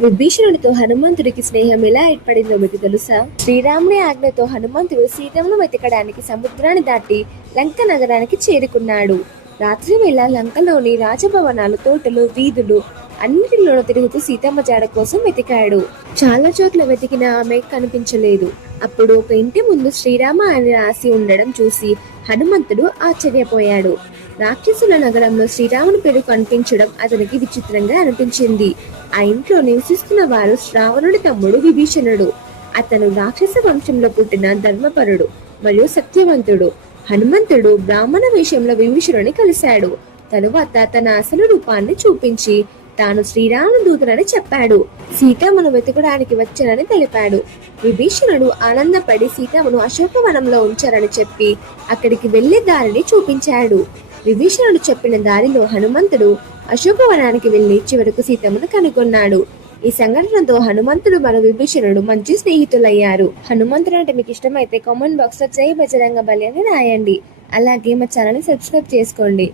విభీషణుడితో హనుమంతుడికి స్నేహం ఎలా ఏర్పడిందో మీకు తెలుసా? శ్రీరాముని ఆజ్ఞతో హనుమంతుడు సీతమ్మను వెతకడానికి సముద్రాన్ని దాటి లంక నగరానికి చేరుకున్నాడు. రాత్రి వేళ లంకలోని రాజభవనాలు, తోటలు, వీధులు అన్నిటిలోనూ తిరుగుతూ సీతమ్మ జాడ కోసం వెతికాడు. చాలా చోట్ల వెతికిన ఆమె కనిపించలేదు. అప్పుడు ఒక ఇంటి ముందు శ్రీరామ అని రాసి ఉండడం చూసి హనుమంతుడు ఆశ్చర్యపోయాడు. రాక్షసుల నగరంలో శ్రీరాముని పేరు కనిపించడం అతనికి విచిత్రంగా అనిపించింది. ఆ ఇంట్లో నివసిస్తున్న వారు శ్రావణుడి తమ్ముడు విభీషణుడు. అతను రాక్షస వంశంలో పుట్టిన ధర్మపరుడు మరియు సత్యవంతుడు. హనుమంతుడు బ్రాహ్మణ వేషంలో విభీషణుని కలిశాడు. తరువాత తన అసలు రూపాన్ని చూపించి తాను శ్రీరాముని దూతనని చెప్పాడు. సీతమ్మను వెతకడానికి వచ్చానని తెలిపాడు. విభీషణుడు ఆనందపడి సీతమ్మను అశోకవనంలో ఉంచారని చెప్పి అక్కడికి వెళ్లే దారిని చూపించాడు. విభీషణుడు చెప్పిన దారిలో హనుమంతుడు అశోకవనానికి వెళ్లి చివరకు సీతమ్మను కనుగొన్నాడు. ఈ సంఘటనతో హనుమంతుడు మరియు విభీషణుడు మంచి స్నేహితులయ్యారు. హనుమంతుడు అంటే మీకు ఇష్టమైతే కామెంట్ బాక్స్ లో జై బజరంగ బలి అని రాయండి. అలాగే మా ఛానల్ ని సబ్స్క్రైబ్ చేసుకోండి.